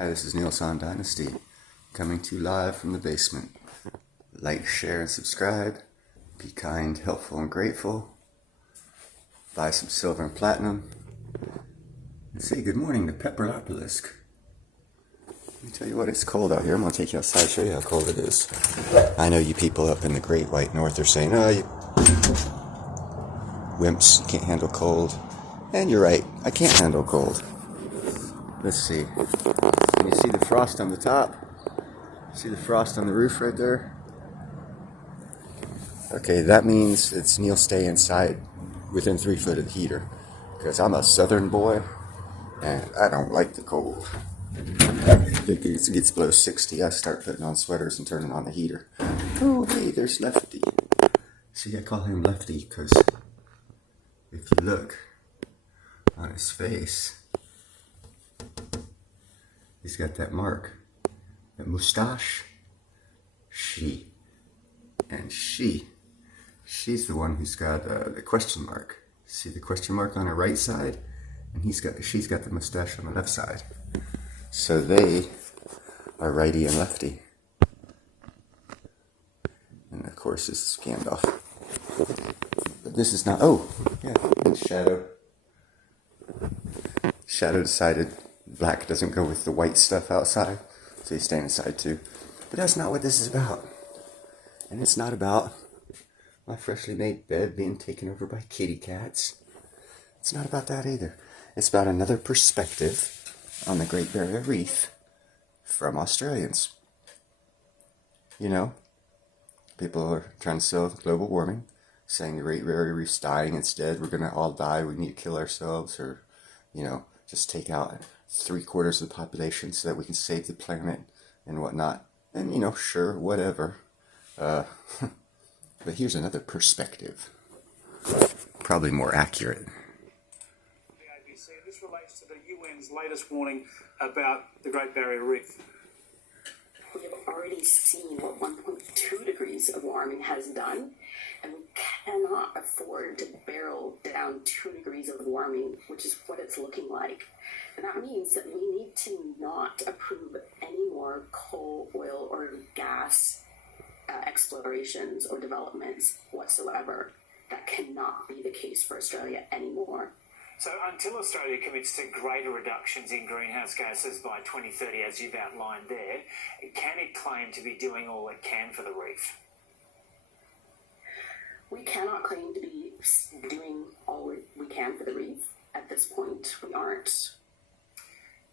Hi, this is Neil San Dynasty, coming to you live from the basement. Like, share, and subscribe. Be kind, helpful, and grateful. Buy some silver and platinum. And say good morning to Pepperlopolisk. Let me tell you what, it's cold out here. I'm going to take you outside, show you how cold it is. I know you people up in the great white north are saying, oh, you wimps, you can't handle cold. And you're right, I can't handle cold. Let's see. Can you see the frost on the top? See the frost on the roof right there? Okay, that means it's Neil stay inside within 3 foot of the heater. Because I'm a southern boy and I don't like the cold. If it gets below 60, I start putting on sweaters and turning on the heater. Oh, hey, there's Lefty. See, I call him Lefty because if you look on his face, he's got that mark, that mustache. She's the one who's got the question mark. See the question mark on her right side, and she's got the mustache on the left side. So they are righty and lefty. And of course, this is Gandalf. But this is not. Oh, yeah, it's Shadow. Shadow decided black doesn't go with the white stuff outside, so he's staying inside too. But that's not what this is about. And it's not about my freshly made bed being taken over by kitty cats. It's not about that either. It's about another perspective on the Great Barrier Reef from Australians. You know, people are trying to sell global warming, saying the Great Barrier Reef's dying instead. We're going to all die. We need to kill ourselves, or, you know, just take out 3/4 of the population so that we can save the planet and whatnot. And, you know, sure, whatever. But here's another perspective. Probably more accurate. This relates to the UN's latest warning about the Great Barrier Reef. We have already seen what 1.2 degrees of warming has done, and we cannot afford to barrel down 2 degrees of warming, which is what it's looking like. And that means that we need to not approve any more coal, oil, or gas explorations or developments whatsoever. That cannot be the case for Australia anymore. So until Australia commits to greater reductions in greenhouse gases by 2030, as you've outlined there, can it claim to be doing all it can for the reef? We cannot claim to be doing all we can for the reef. At this point, we aren't.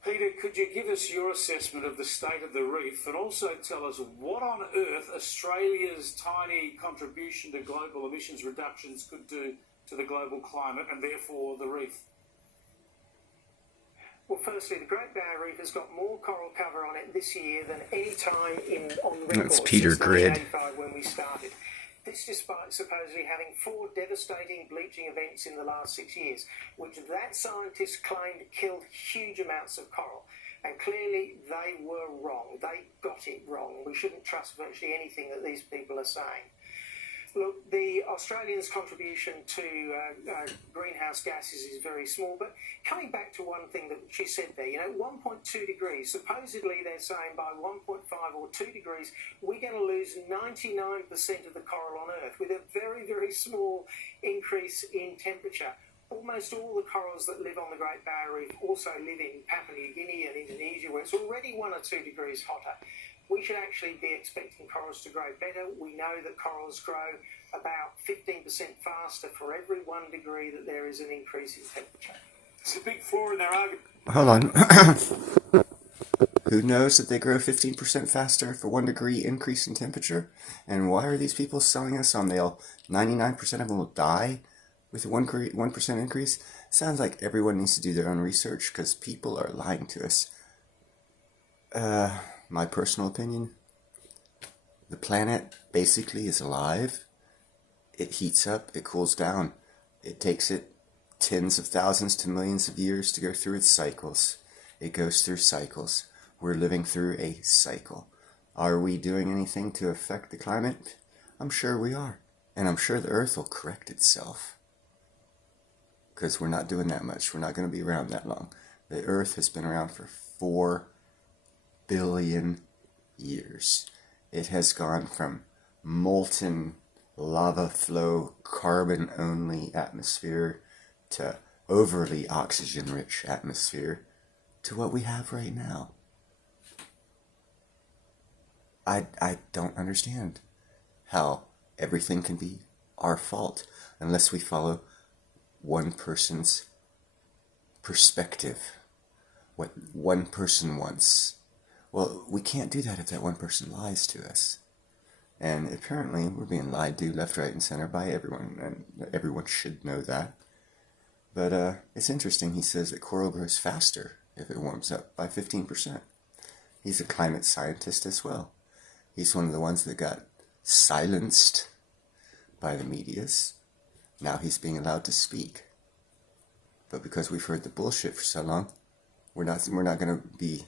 Peter, could you give us your assessment of the state of the reef and also tell us what on earth Australia's tiny contribution to global emissions reductions could do to the global climate and therefore the reef? Well, firstly, the Great Barrier Reef has got more coral cover on it this year than any time on record. That's Peter since Grid. 1985 when we started. This despite supposedly having 4 devastating bleaching events in the last 6 years, which that scientist claimed killed huge amounts of coral. And clearly they were wrong. They got it wrong. We shouldn't trust virtually anything that these people are saying. Look, the Australians' contribution to greenhouse gases is very small, but coming back to one thing that she said there, 1.2 degrees, supposedly they're saying by 1.5 or 2 degrees, we're going to lose 99% of the coral on Earth with a very, very small increase in temperature. Almost all the corals that live on the Great Barrier Reef also live in Papua New Guinea and Indonesia, where it's already 1 or 2 degrees hotter. We should actually be expecting corals to grow better. We know that corals grow about 15% faster for every 1 degree that there is an increase in temperature. It's a big flaw in their argument. Hold on. Who knows that they grow 15% faster for 1 degree increase in temperature? And why are these people selling us on 99% of them will die with a 1% increase? Sounds like everyone needs to do their own research because people are lying to us. My personal opinion, the planet basically is alive. It heats up, it cools down. It takes it tens of thousands to millions of years to go through its cycles. It goes through cycles. We're living through a cycle. Are we doing anything to affect the climate? I'm sure we are. And I'm sure the Earth will correct itself. Because we're not doing that much. We're not going to be around that long. The Earth has been around for 4 billion years. It has gone from molten lava flow, carbon only atmosphere to overly oxygen rich atmosphere to what we have right now. I don't understand how everything can be our fault unless we follow one person's perspective, what one person wants. Well, we can't do that if that one person lies to us. And apparently we're being lied to left, right, and center by everyone, and everyone should know that. But it's interesting, he says that coral grows faster if it warms up by 15%. He's a climate scientist as well. He's one of the ones that got silenced by the medias. Now he's being allowed to speak. But because we've heard the bullshit for so long, we're not going to be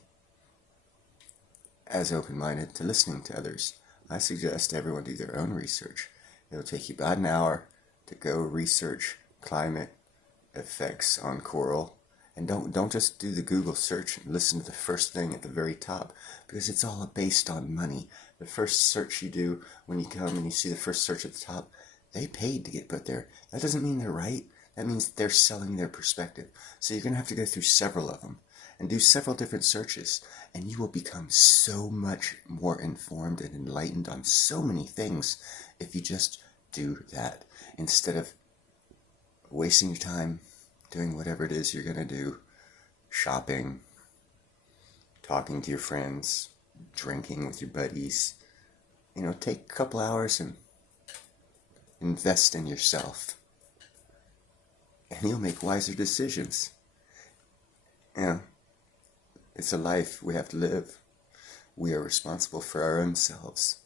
as open-minded to listening to others. I suggest everyone do their own research. It'll take you about an hour to go research climate effects on coral. And don't just do the Google search and listen to the first thing at the very top, because it's all based on money. The first search you do when you come and you see the first search at the top, they paid to get put there. That doesn't mean they're right. That means they're selling their perspective. So you're going to have to go through several of them and do several different searches, and you will become so much more informed and enlightened on so many things if you just do that, instead of wasting your time doing whatever it is you're going to do, shopping, talking to your friends, drinking with your buddies. You know, take a couple hours and invest in yourself, and you'll make wiser decisions. You know, it's a life we have to live. We are responsible for our own selves.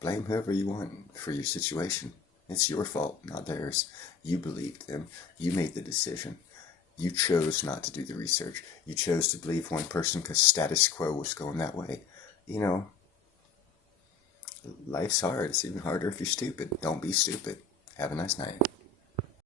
Blame whoever you want for your situation. It's your fault, not theirs. You believed them. You made the decision. You chose not to do the research. You chose to believe one person because status quo was going that way. You know, life's hard. It's even harder if you're stupid. Don't be stupid. Have a nice night.